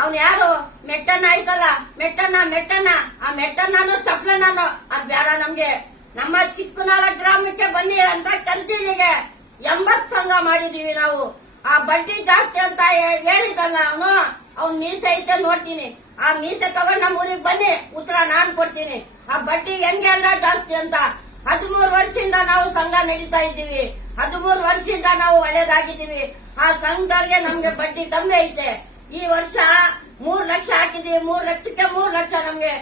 ಅವ್ನ್ ಯಾರು ಮೆಟ್ಟಣ್ಣ ಆಯ್ತಲ್ಲ, ಮೆಟ್ಟಣ್ಣ ಆ ಮೆಟ್ಟಣ್ಣನು ಚಪ್ಲಣ್ಣನು ಅದ್ ಬೇಡ ನಮ್ಗೆ. ನಮ್ಮ ಚಿಕ್ಕನಾಳ ಗ್ರಾಮಕ್ಕೆ ಬನ್ನಿ ಅಂತ ಕಲ್ಸಿಲ್ಲಿಗೆ 80 ಸಂಘ ಮಾಡಿದೀವಿ ನಾವು. ಆ ಬಡ್ಡಿ ಜಾಸ್ತಿ ಅಂತ ಹೇಳಿದಲ್ಲ ಅವನು, ಅವ್ನ್ ಮೀಸೆ ಐತೆ ನೋಡ್ತೀನಿ. ಆ ಮೀಸೆ ತಗೊಂಡ್ ನಮ್ಮ ಊರಿಗೆ ಬನ್ನಿ, ಉತ್ತರ ನಾನ್ ಕೊಡ್ತೀನಿ. ಆ ಬಡ್ಡಿ ಹೆಂಗೆ ಅಲ್ಲ ಜಾಸ್ತಿ ಅಂತ. 13 ವರ್ಷದಿಂದ ನಾವು ಸಂಘ ನಡೀತಾ ಇದ್ದೀವಿ. 13 ವರ್ಷದಿಂದ ನಾವು ಒಳ್ಳೇದಾಗಿದ್ದೀವಿ. ಆ ಸಂಘದವ್ರಿಗೆ ನಮ್ಗೆ ಬಡ್ಡಿ ಕಮ್ಮಿ ಐತೆ. ಈ ವರ್ಷ 3 ಲಕ್ಷ ಹಾಕಿದೀವಿ. 3 ಲಕ್ಷಕ್ಕೆ 3 ಲಕ್ಷ ನಮ್ಗೆ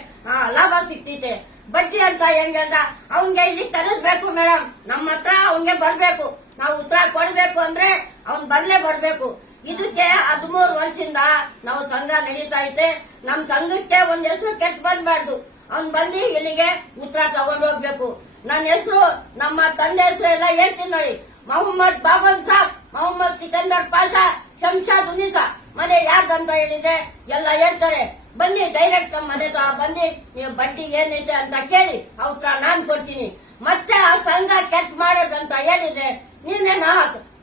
ಲಾಭ ಸಿಕ್ತೈತೆ. ಬಡ್ಡಿ ಅಂತ ಹೆಂಗಂದ ಅವ್ನ್ಗೆ ಇಲ್ಲಿ ತರಿಸ್ಬೇಕು ಮೇಡಮ್. ನಮ್ಮ ಹತ್ರ ಅವ್ನ್ಗೆ ಬರ್ಬೇಕು. ನಾವು ಉತ್ತರ ಕೊಡ್ಬೇಕು ಅಂದ್ರೆ ಅವ್ನ್ ಬರ್ಬೇಕು. ಇದಕ್ಕೆ 13 ವರ್ಷದಿಂದ ನಾವು ಸಂಘ ನಡೀತಾ ಐತೆ. ನಮ್ ಸಂಘಕ್ಕೆ ಒಂದ್ ಹೆಸರು ಕೆಟ್ಟ ಬಂದ್ಬಾರ್ದು. ಅವ್ನ್ ಬಂದು ಇಲ್ಲಿಗೆ ಉತ್ತರ ತಗೊಂಡ್ ಹೋಗ್ಬೇಕು. ನನ್ನ ಹೆಸರು, ನಮ್ಮ ತಂದೆ ಹೆಸರು ಎಲ್ಲ ಹೇಳ್ತೀನಿ ನೋಡಿ. ಮೊಹಮ್ಮದ್ ಬಾಬನ್ ಸಾಬ್, ಮೊಹಮ್ಮದ್ ಸಿಕಂದರ್ ಪಾಷಾ, ಶಂಶಾದ್ ಉನಿಸಾ. ಮನೆ ಯಾರ್ದಂತ ಹೇಳಿದ್ರೆ ಎಲ್ಲ ಹೇಳ್ತಾರೆ. ಬನ್ನಿ ಡೈರೆಕ್ಟ್ ನಮ್ಮ ಮನೆ ಬಂದು ನೀವು ಬಡ್ಡಿ ಏನೈತೆ ಅಂತ ಕೇಳಿ ಆ ಉತ್ತರ ನಾನ್ ಕೊಡ್ತೀನಿ. ಮತ್ತೆ ಆ ಸಂಘ ಕೆಟ್ಟ ಮಾಡೋದಂತ ಹೇಳಿದ್ರೆ ನೀನೇನ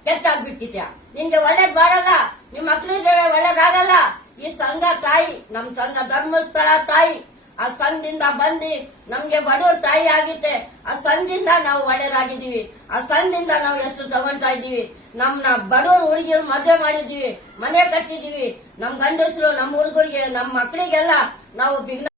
ಕೆಟ್ಟಾಗ್ಬಿಟ್ಟಿದ್ಯಾ, ನಿನ್ಗೆ ಒಳ್ಳೇದ್ ಮಾಡಲ್ಲ, ನಿಮ್ ಮಕ್ಳಿಗೆ ಒಳ್ಳೇದಾಗಲ್ಲ. ಈ ಸಂಘ ತಾಯಿ, ನಮ್ ಸಂಘ ಧರ್ಮಸ್ಥಳ ತಾಯಿ. ಆ ಸಂಘದಿಂದ ಬಂದು ನಮ್ಗೆ ಬಡವ್ರ ತಾಯಿ ಆಗಿತ್ತೆ. ಆ ಸಂಘದಿಂದ ನಾವು ಒಳ್ಳೇದಾಗಿದ್ದೀವಿ. ಆ ಸಂಘದಿಂದ ನಾವು ಎಷ್ಟು ತಗೊಂತಾ ಇದ್ದೀವಿ. ನಮ್ನ ಬಡವ್ರ ಹುಡುಗಿರು ಮದುವೆ ಮಾಡಿದೀವಿ, ಮನೆ ಕಟ್ಟಿದೀವಿ. ನಮ್ ಗಂಡಸರು, ನಮ್ಮ ಹುಡುಗರಿಗೆ, ನಮ್ಮ ಮಕ್ಕಳಿಗೆಲ್ಲ ನಾವು